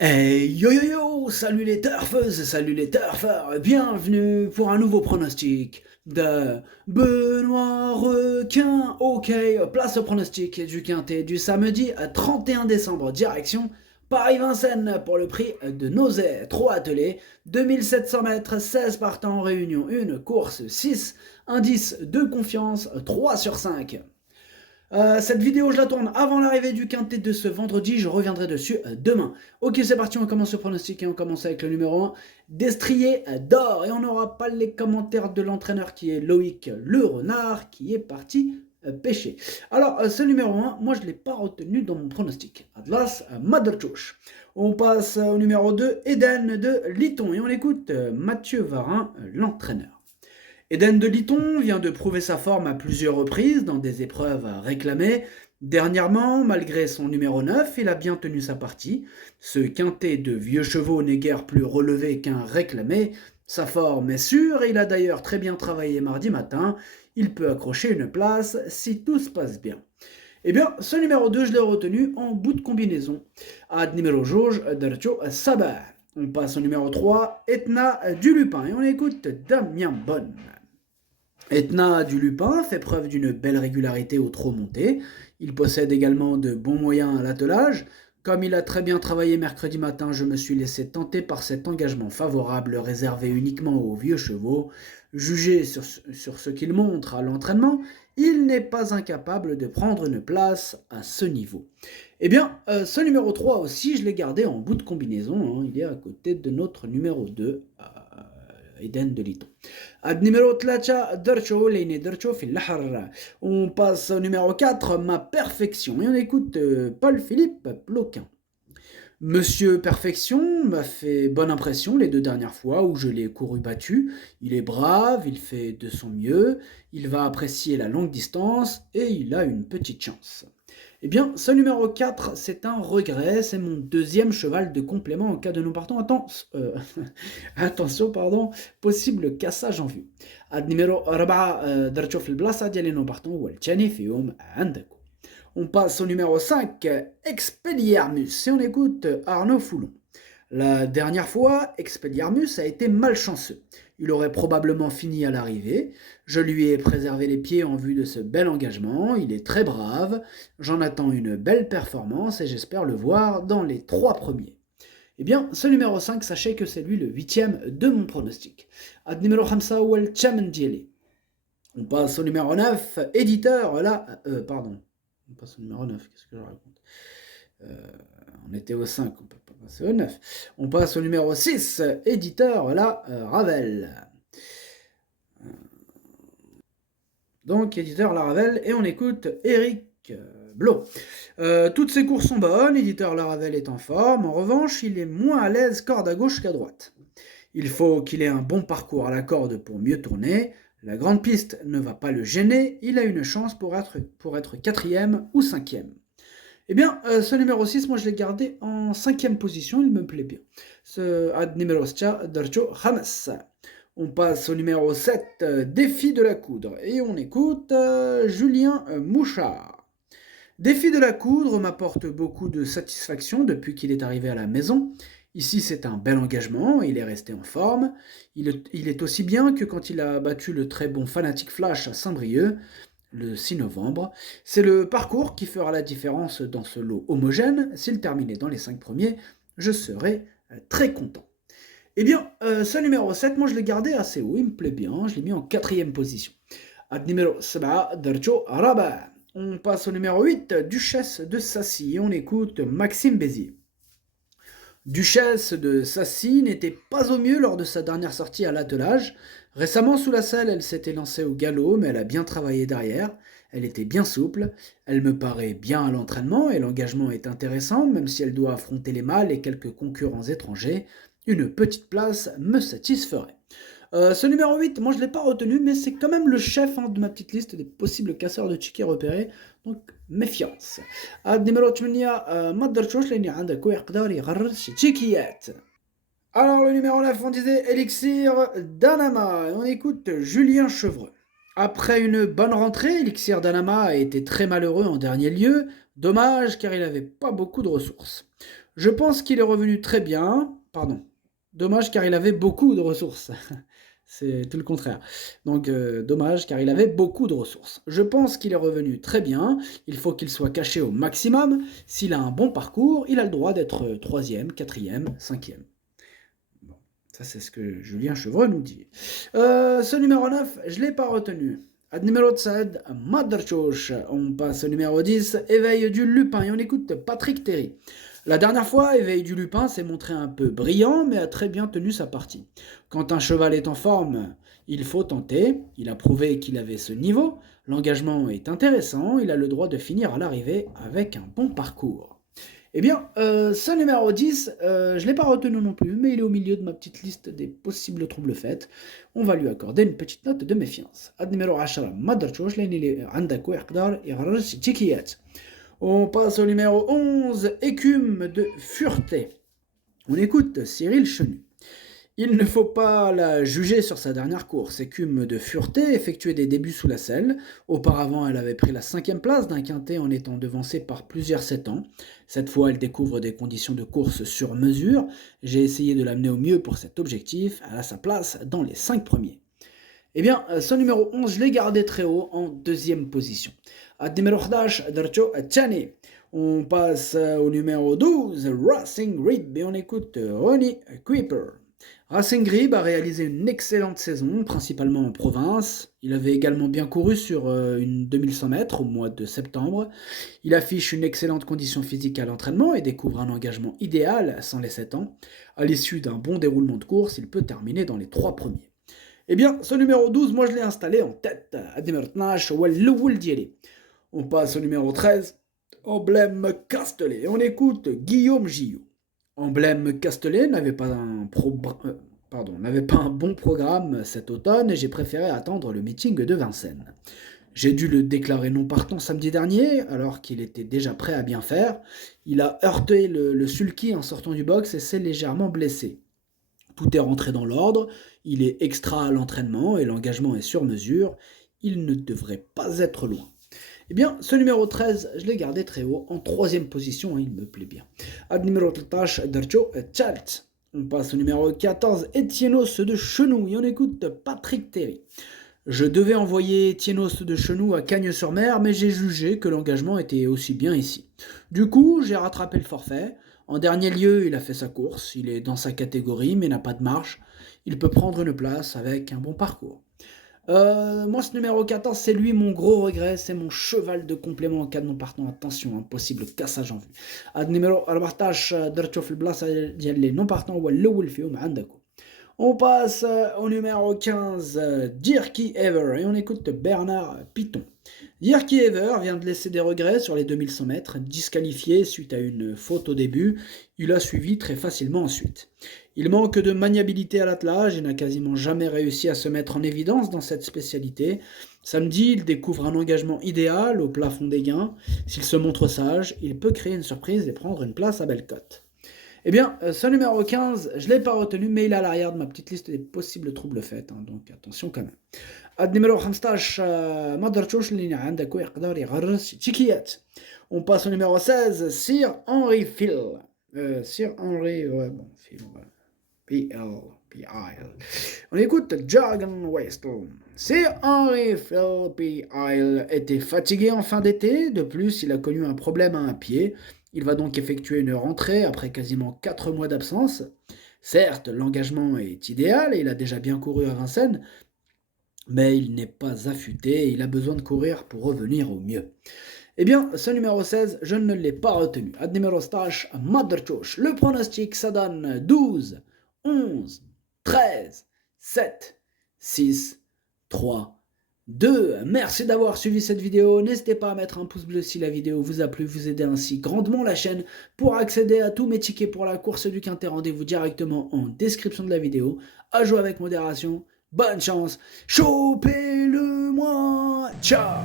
Hey yo yo yo, salut les turfeuses, salut les turfeurs, bienvenue pour un nouveau pronostic de Benoît Requin. Ok, place au pronostic du quintet du samedi 31 décembre, direction Paris-Vincennes pour le prix de Nausée, 3 attelés, 2700 mètres, 16 partants en réunion, une course 6, indice de confiance 3 sur 5. Cette vidéo, je la tourne avant l'arrivée du quintet de ce vendredi. Je reviendrai dessus demain. Ok, c'est parti, on commence le pronostic et on commence avec le numéro 1, Destrier d'or. Et on n'aura pas les commentaires de l'entraîneur qui est Loïc Le Renard, qui est parti pêcher. Alors, ce numéro 1, moi je ne l'ai pas retenu dans mon pronostic. Atlas Maderchouch. On passe au numéro 2, Eden de Liton. Et on écoute Mathieu Varin, l'entraîneur. Eden de Liton vient de prouver sa forme à plusieurs reprises dans des épreuves réclamées. Dernièrement, malgré son numéro 9, il a bien tenu sa partie. Ce quintet de vieux chevaux n'est guère plus relevé qu'un réclamé. Sa forme est sûre et il a d'ailleurs très bien travaillé mardi matin. Il peut accrocher une place si tout se passe bien. Eh bien, ce numéro 2, je l'ai retenu en bout de combinaison. Ad numéro Georges Darcho Sabar. On passe au numéro 3, Etna du Lupin. Et on écoute Damien Bonne. Etna du Lupin fait preuve d'une belle régularité au trot monté. Il possède également de bons moyens à l'attelage. Comme il a très bien travaillé mercredi matin, je me suis laissé tenter par cet engagement favorable réservé uniquement aux vieux chevaux. Jugé sur ce qu'il montre à l'entraînement, il n'est pas incapable de prendre une place à ce niveau. Eh bien, ce numéro 3 aussi, je l'ai gardé en bout de combinaison. Il est à côté de notre numéro 2, Eden de Liton. Ad numéro 3, Dercho, Leine Dercho, Filahar. On passe au numéro 4, Ma Perfection. Et on écoute Paul-Philippe Ploquin. Monsieur Perfection m'a fait bonne impression les 2 dernières fois où je l'ai couru battu. Il est brave, il fait de son mieux, il va apprécier la longue distance et il a une petite chance. Eh bien, ce numéro 4, c'est un regret, c'est mon deuxième cheval de complément en cas de non partant. Attention, pardon, possible cassage en vue. Ad numéro 4 درتو في البلاصة ديال لي نون بارتون هو الثاني فيهم عندكم. On passe au numéro 5, Expelliarmus, et on écoute Arnaud Foulon. La dernière fois, Expelliarmus a été malchanceux. Il aurait probablement fini à l'arrivée. Je lui ai préservé les pieds en vue de ce bel engagement. Il est très brave. J'en attends une belle performance et j'espère le voir dans les 3 premiers. Eh bien, ce numéro 5, sachez que c'est lui le 8e de mon pronostic. Ad numéro 5, Wal Chamandieli. On passe au numéro 9, éditeur, là, pardon. On passe au numéro 9, qu'est-ce que je raconte On était au 5, on peut pas passer au 9. On passe au numéro 6, éditeur, là, Ravel. Donc, éditeur, la Ravel, et on écoute Eric Blot. Toutes ses courses sont bonnes, éditeur Laravel est en forme, en revanche, il est moins à l'aise corde à gauche qu'à droite. Il faut qu'il ait un bon parcours à la corde pour mieux tourner. La grande piste ne va pas le gêner, il a une chance pour être 4e ou 5e. Eh bien, ce numéro 6, moi je l'ai gardé en 5e position, il me plaît bien. Ce ad numéro 7, Darjo Hamas. On passe au numéro 7, Défi de la coudre, et on écoute Julien Mouchard. Défi de la coudre m'apporte beaucoup de satisfaction depuis qu'il est arrivé à la maison. Ici, c'est un bel engagement, il est resté en forme. Il est aussi bien que quand il a battu le très bon Fanatic Flash à Saint-Brieuc le 6 novembre. C'est le parcours qui fera la différence dans ce lot homogène. S'il terminait dans les 5 premiers, je serais très content. Eh bien, ce numéro 7, moi je l'ai gardé assez haut, il me plaît bien, je l'ai mis en 4e position. Ad numéro 7, Darjo Rabat. On passe au numéro 8, Duchesse de Sassy, et on écoute Maxime Bézier. Duchesse de Sassy n'était pas au mieux lors de sa dernière sortie à l'attelage. Récemment sous la selle, elle s'était lancée au galop, mais elle a bien travaillé derrière. Elle était bien souple, elle me paraît bien à l'entraînement et l'engagement est intéressant, même si elle doit affronter les mâles et quelques concurrents étrangers. Une petite place me satisferait. Ce numéro 8, moi je ne l'ai pas retenu, mais c'est quand même le chef de ma petite liste des possibles casseurs de tickets repérés, donc méfiance. Numéro 8, ما تدرتوش لأن عندك يقدر يغرر شي تيكيات. Alors le numéro 9, on disait Elixir d'Anama, et on écoute Julien Chevreux. Après une bonne rentrée, Elixir d'Anama a été très malheureux en dernier lieu, dommage car il n'avait pas beaucoup de ressources. Je pense qu'il est revenu très bien. Pardon. Dommage car il avait beaucoup de ressources. C'est tout le contraire. Donc, dommage car il avait beaucoup de ressources. Je pense qu'il est revenu très bien. Il faut qu'il soit caché au maximum. S'il a un bon parcours, il a le droit d'être troisième, quatrième, cinquième. Bon, ça c'est ce que Julien Chevreux nous dit. Ce numéro 9, je ne l'ai pas retenu. Ad numéro 7, Madarchosh. On passe au numéro 10, Éveil du Lupin. Et on écoute Patrick Terry. La dernière fois, Éveil du Lupin s'est montré un peu brillant, mais a très bien tenu sa partie. Quand un cheval est en forme, il faut tenter. Il a prouvé qu'il avait ce niveau. L'engagement est intéressant. Il a le droit de finir à l'arrivée avec un bon parcours. Eh bien, ce numéro 10, je ne l'ai pas retenu non plus, mais il est au milieu de ma petite liste des possibles troubles faits. On va lui accorder une petite note de méfiance. Ad numéro 10, Madarchosh, لأن اللي عندك يقدر يغرس تيكيات. On passe au numéro 11, Écume de Fureté. On écoute Cyril Chenu. Il ne faut pas la juger sur sa dernière course. Écume de Fureté effectuait des débuts sous la selle. Auparavant, elle avait pris la 5e place d'un quintet en étant devancée par plusieurs 7 ans. Cette fois, elle découvre des conditions de course sur mesure. J'ai essayé de l'amener au mieux pour cet objectif. Elle a sa place dans les 5 premiers. Eh bien, ce numéro 11, je l'ai gardé très haut en 2e position. À numéro 11, Darcho Chani. On passe au numéro 12, Racing Rib, et on écoute Ronnie Kuiper. Racing Rib a réalisé une excellente saison, principalement en province. Il avait également bien couru sur une 2100 mètres au mois de septembre. Il affiche une excellente condition physique à l'entraînement et découvre un engagement idéal sans les 7 ans. À l'issue d'un bon déroulement de course, il peut terminer dans les 3 premiers. Eh bien, ce numéro 12, moi je l'ai installé en tête. On passe au numéro 13, Emblème Castellet. Et on écoute Guillaume Gillot. Emblème Castellet n'avait pas un bon programme cet automne et j'ai préféré attendre le meeting de Vincennes. J'ai dû le déclarer non partant samedi dernier, alors qu'il était déjà prêt à bien faire. Il a heurté le sulky en sortant du box et s'est légèrement blessé. Tout est rentré dans l'ordre, il est extra à l'entraînement et l'engagement est sur mesure. Il ne devrait pas être loin. Eh bien, ce numéro 13, je l'ai gardé très haut, en 3e position, il me plaît bien. Ad numéro 13, Darcho Chalt. On passe au numéro 14, Étiennos de Chenou, et on écoute Patrick Terry. Je devais envoyer Étiennos de Chenou à Cagnes-sur-Mer, mais j'ai jugé que l'engagement était aussi bien ici. Du coup, j'ai rattrapé le forfait. En dernier lieu, il a fait sa course, il est dans sa catégorie, mais n'a pas de marche. Il peut prendre une place avec un bon parcours. Moi, ce numéro 14, c'est lui mon gros regret, c'est mon cheval de complément en cas de non partant. Attention, possible cassage en vue. Ad numéro 14 درتو في البلاصه ديال لي non partant هو الاول فيهم عندكم. On passe au numéro 15, Dirky Ever, et on écoute Bernard Piton. Dirky Ever vient de laisser des regrets sur les 2100 mètres, disqualifié suite à une faute au début, il a suivi très facilement ensuite. Il manque de maniabilité à l'attelage et n'a quasiment jamais réussi à se mettre en évidence dans cette spécialité. Samedi, il découvre un engagement idéal au plafond des gains. S'il se montre sage, il peut créer une surprise et prendre une place à Bellecote. Eh bien, ce numéro 15, je ne l'ai pas retenu, mais il est à l'arrière de ma petite liste des possibles troubles faits, donc attention quand même. Ad numéro 15, ما درتوش اللي عندك ويقدر يغرس تيكيات. On passe au numéro 16, Sir Henry Phil. Sir Henry, ouais, bon, Phil, ouais. P.L. On écoute Jargon Weston. Sir Henry Phil P.L. était fatigué en fin d'été, de plus il a connu un problème à un pied. Il va donc effectuer une rentrée après quasiment 4 mois d'absence. Certes, l'engagement est idéal et il a déjà bien couru à Vincennes, mais il n'est pas affûté et il a besoin de courir pour revenir au mieux. Eh bien, ce numéro 16, je ne l'ai pas retenu. Ad numéro 16, Madarchosh. Le pronostic, ça donne 12, 11, 13, 7, 6, 3, 2. Merci d'avoir suivi cette vidéo. N'hésitez pas à mettre un pouce bleu si la vidéo vous a plu. Vous aidez ainsi grandement la chaîne. Pour accéder à tous mes tickets pour la course du Quintet, rendez-vous directement en description de la vidéo. À jouer avec modération. Bonne chance. Chopez-le-moi. Ciao.